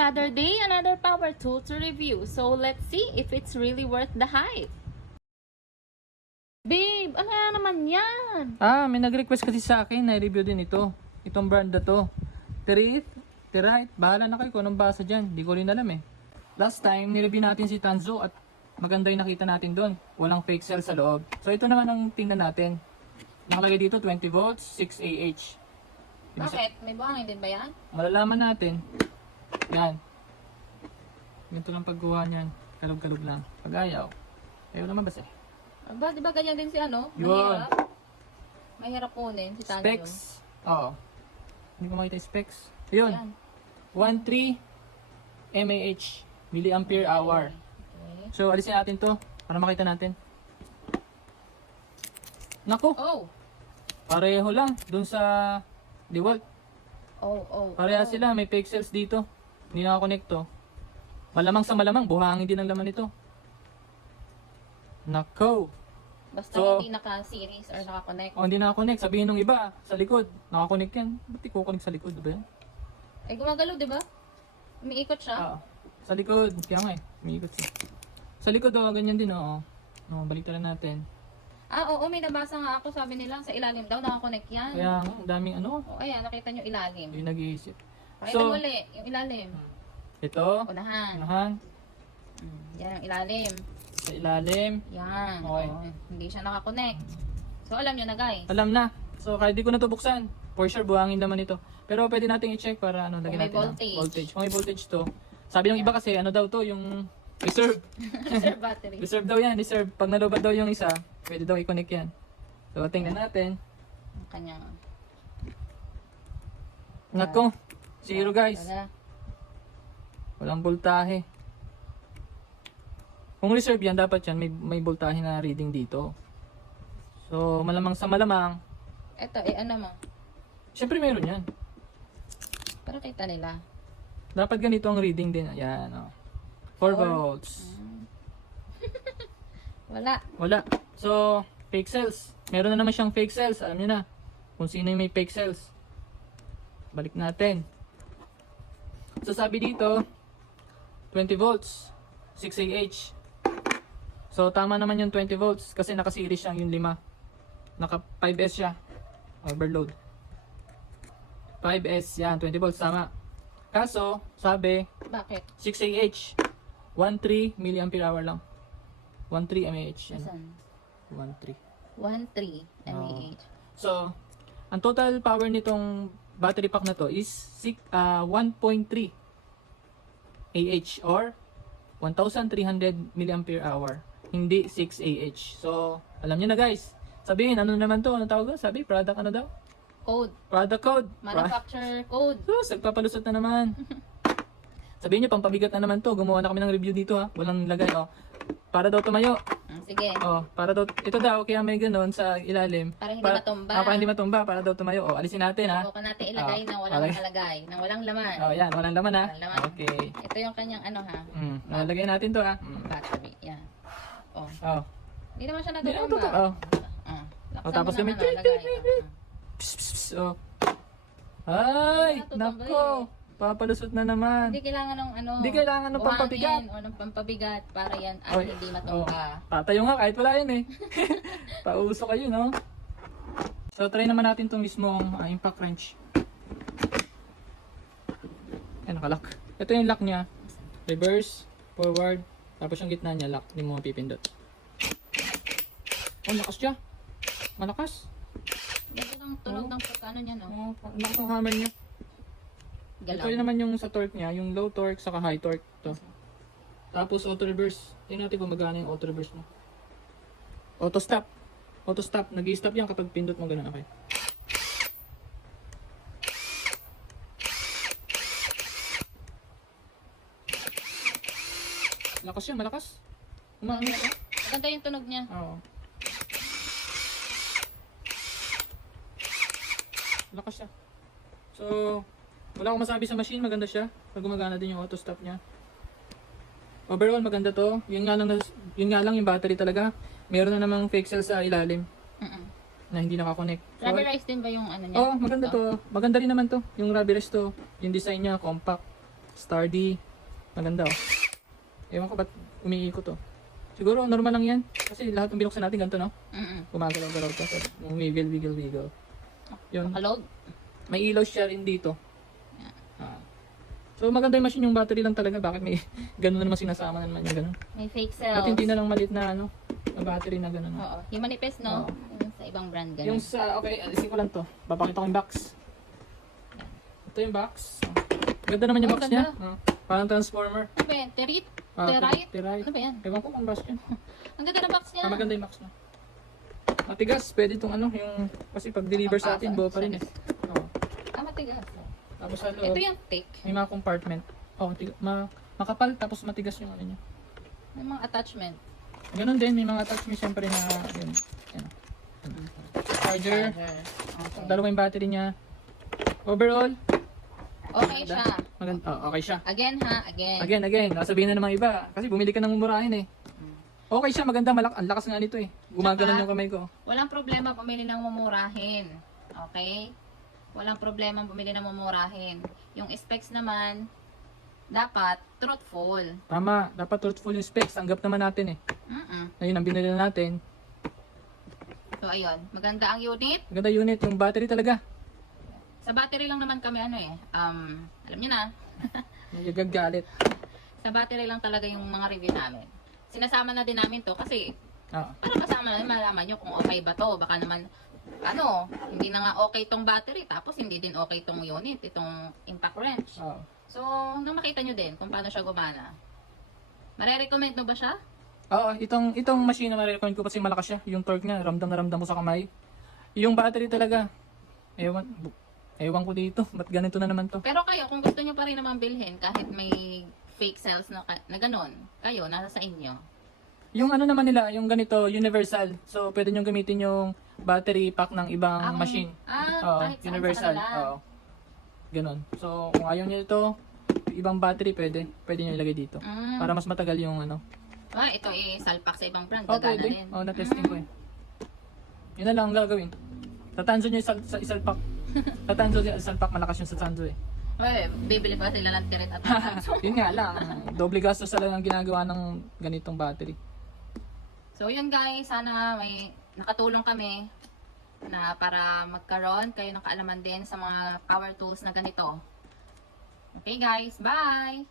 Another day, another power tool to review. So let's see if it's really worth the hype. Babe, ano yan naman yan? May nag-request kasi sa akin na i-review din ito. Itong brand na to. Terite. Bahala na kayo kung anong basa dyan. Di ko rin alam eh. Last time, nireview natin si Tanzo at maganda yung nakita natin doon. Walang fake cell sa loob. So ito naman ang tingnan natin. Nakalagay dito 20 volts, 6 Ah. Bakit? May buhangin din ba yan? Malalaman natin. Yan. Ganito lang paggawa niyan. Kalog-kalog lang. Pag-ayaw. Ayaw naman basta eh. Aba, di ba ganyan din si ano? Yun. Mahirap. Mahirap kunin si Tanjo. Specs. Oo. Hindi ko makita yung specs. Yun. Yan. 1.3 mAh. Milliampere hour. Okay. So, alisin natin to para makita natin. Naku! Oh! Pareho lang. Dun sa DeWalt. Oh. Pareha sila. May pixels dito. Hindi nakakonect to. Malamang sa malamang. Buhangin din ang laman nito. Nako! Basta So, hindi naka-series or naka-connect. O, hindi nakakonect. Sabihin nung iba, sa likod. Nakakonect yan. Ba't di kukonect sa likod? Diba yan? Ay, gumagalaw, di ba? Umiikot siya. Sa likod. Kaya nga eh. Umiikot siya. Sa likod ganyan din balik na natin. Oo, may nabasa nga ako. Sabi nila, sa ilalim daw, naka-connect yan. Kaya nga, ang daming Ayan, nakita nyo ilalim. yung nag-iisip. Pakita mo ulit, yung ilalim. Ito. Unahan. Unahan. Yan ang ilalim. Sa ilalim. Yan. Okay. Hindi siya naka-connect. So, alam nyo na, guys. Alam na. So, kahit di ko na ito buksan, for sure, buhangin naman ito. Pero pwede natin i-check para lagyan may natin voltage. Kung may voltage to. Sabi ng iba kasi, daw to, yung reserve. Reserve battery. Reserve daw yan, reserve. Pag nalobad daw yung isa, pwede daw i-connect yan. So, tingnan natin. Ang kanyang. Nako, zero guys. Wala. Walang voltahe. Kung reserve yan, dapat yan, may voltahe na reading dito. So, malamang sa malamang, Ito, ano mo? syempre meron yan. Para kita nila. Dapat ganito ang reading din. Ayan, 4 volts. Wala. So, fake cells. Meron na naman siyang fake cells. Alam niyo na kung sino yung may fake cells. Balik natin. So, sabi dito, 20 volts, 6 Ah. So, tama naman yung 20 volts kasi naka-series siyang yung 5. Naka 5S siya. Overload. 5S, yan, 20 volts, tama. Kaso, sabi, Bakit? 6 Ah, 1.3 milliampere hour lang. 1.3 mAh. Yan. Saan? 1.3. 1.3 mAh. So, ang total power nitong battery pack na to is 1.3 Ah or 1,300 milliampere hour. Hindi 6 Ah. So, alam niyo na guys. Sabihin, ano naman to? Ano tawag doon? Sabi, product ano daw? Code. Product code. Manufacturer code. Sus, nagpapalusot na naman. Sabihin nyo, pampabigat na naman to. Gumawa na kami ng review dito ha. Walang lagay. Para daw tumayo. Sige. Para daw, ito daw, kaya may ganoon sa ilalim. Para hindi matumba. Para hindi matumba, para daw tumayo. Alisin natin ha. Huwag natin ilagay na walang nakalagay. Na walang laman. Yan, walang laman ha. Walang laman. Okay. Ito yung kanyang ha. Nalagay natin to ha. Battery. Yan. Hindi naman siya Hindi naman natutumba. totoo. Laksan Tapos mo kami, naman nalagay. Pss, pss, pss, Ay, nako. Papalusot na naman. Hindi kailangan ng Hindi kailangan ng pampabigat. O ng pampabigat para yan ay hindi matumba. Tatayo nga kahit wala yan eh. Pauso kayo no. So try naman natin itong mismong impact wrench. Ayan, nakalock. Ito yung lock niya. Reverse, forward, tapos yung gitna niya lock. Hindi mo mapipindot. Lakas siya. Malakas. Ganda ng tunog ng pagkano niya, no? Lakas ang hammer niya. Galaw. Ito naman yung sa torque niya, yung low torque saka high torque to. Tapos auto reverse. Tingnan natin kung magana yung auto reverse mo. Auto stop. Auto stop. Nag-i-stop yan kapag pindot mo ganun. Okay. Lakas yan, malakas. Umangin siya. Maganda yung tunog niya. Oo. Lakas siya. So, wala akong masabi sa machine, maganda siya. Pag gumagana din yung auto stop niya. Overall maganda to. Yun nga lang yung battery talaga. Meron na namang fake cell sa ilalim na hindi nakakonect. So, Rubberized din ba yung ano niya? maganda to. Maganda rin naman to. Yung rubberized to, yung design niya compact. Sturdy. Maganda oh. Ewan ko ba't umiikot to. Siguro normal lang yan. Kasi lahat ng binuksan natin ganito, no? Gumagalaw-galaw to. Yung wiggle. Yun. Makalog. May ilaw siya rin dito. Ah. So maganda yung machine, yung battery lang talaga. Bakit may ganun na naman sinasama na naman yung ganun? May fake Ba't cells. hindi na lang malit na ano, na battery na ganun? Oo. Yung manipis, no? Yung sa ibang brand, ganun. Yung sa, okay, alisin ko lang to. Papakita ko yung box. Ito yung box. Ganda naman yung Oh, box ganda. niya. Parang transformer. Ano ba yan? Terit? Ah, Terite? Terite. Ano ba yan? Ewan ko kung box yun. Ang ganda ng box niya. Maganda yung box na. Matigas, pwede itong ano, yung, kasi pag deliver sa atin, buo pa rin eh. Oo. Matigas. Tapos sa loob, Ito yung thick. may mga compartment. Oh, makapal, tapos matigas yung ano niya. May mga attachment. Ganun din, may mga attachment siyempre na, yun, yan. Charger, Okay. dalawa yung battery niya. Overall, Okay siya. maganda, okay siya. Again ha, again. Again, sabihin na ng mga iba, kasi bumili ka ng mumurahin eh. Okay siya, maganda, ang lakas nga nito eh. Gumagano'n yung kamay ko. Walang problema pumili ng mumurahin. Okay? Walang problema bumili ng mumurahin. Yung specs naman, dapat truthful. Tama, dapat truthful yung specs, tanggap naman natin eh. Ayun ang binili na natin. So ayun, maganda ang unit. Maganda unit, yung battery talaga. Sa battery lang naman kami alam niyo na. Nagagalit. Sa battery lang talaga yung mga review namin. Sinasama na din namin to kasi Oo. para kasama na malaman nyo kung okay ba to. Baka naman, hindi na nga okay tong battery, tapos hindi din okay tong unit, itong impact wrench. Oo. So, nang makita nyo din kung paano siya gumana. Mare-recommend mo ba siya? Oo, itong machine na ma-recommend ko kasi malakas siya. Yung torque niya, ramdam na ramdam mo sa kamay. Yung battery talaga, ewan ko dito, ba't ganito na naman to? Pero kayo, kung gusto nyo pa rin naman bilhin, kahit may fake cells na ganon, kayo, nasa sa inyo. Yung ano naman nila, yung ganito, universal. So, pwede nyo gamitin yung battery pack ng ibang machine. Oo, Kahit saan universal. sa kanila. Oo. Ganon. So, kung ayaw nyo ito, ibang battery pwede nyo ilagay dito. Para mas matagal yung ano. Ito salpak sa ibang brand, Oh, gagana pwede. rin. Oh, na-testing ko eh. Yun na lang ang gagawin. Tatanso nyo sa isalpak. Tatanso sa isalpak, malakas yung sa tanso eh. Bibili pa sila ng tirit at Yun nga lang, doble gastos talaga ang ginagawa ng ganitong battery. So yun guys, sana may nakatulong kami na para magkaroon kayo ng kaalaman din sa mga power tools na ganito. Okay guys, bye!